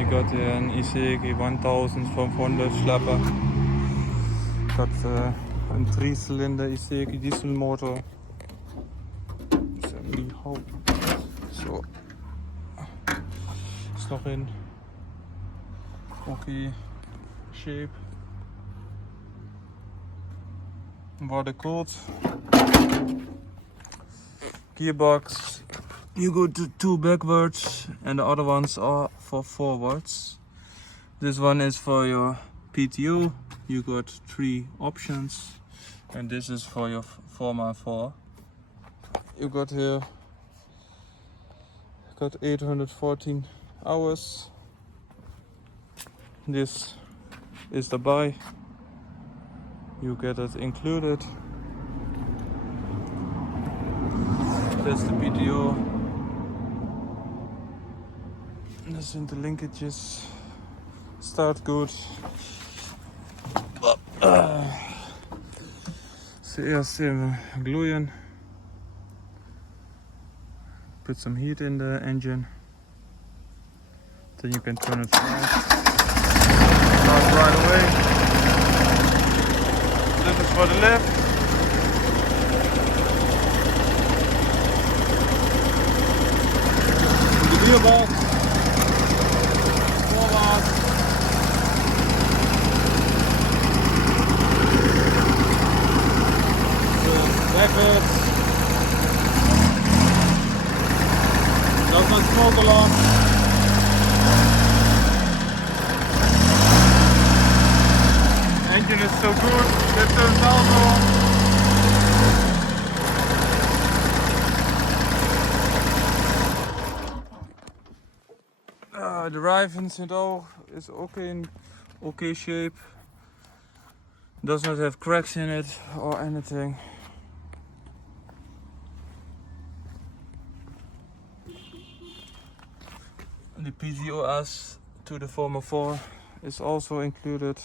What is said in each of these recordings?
You got an iseki 1500 schlepper. Got a 3-cylinder iseki diesel motor. So, is nog in okay shape. Water cooled. Gearbox. You go to 2 backwards and the other ones are for forwards. This one is for your PTO. You got 3 options, and this is for your 4x4. You got here 814 hours. This is the buy. You get it included. That's the PTO. Dat zijn de linkertjes. Start good. Zuerst even gloeien. Put some heat in the engine. Then you can turn it right. Start right away. This is for the lift. The gearbox. Forward. Backwards. Does not smoke a lot. Engine is so good. That turns also. The rivens and all is okay in okay shape. Does not have cracks in it or anything. The PTOS to the 4x4 is also included.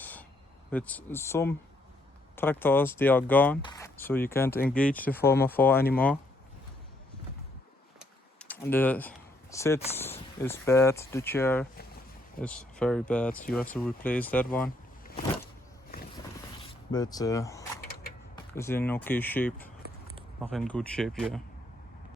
With some tractors they are gone, so you can't engage the 4x4 anymore. The seat is bad, the chair is very bad, you have to replace that one. But it's in okay shape, nog in good shape, yeah.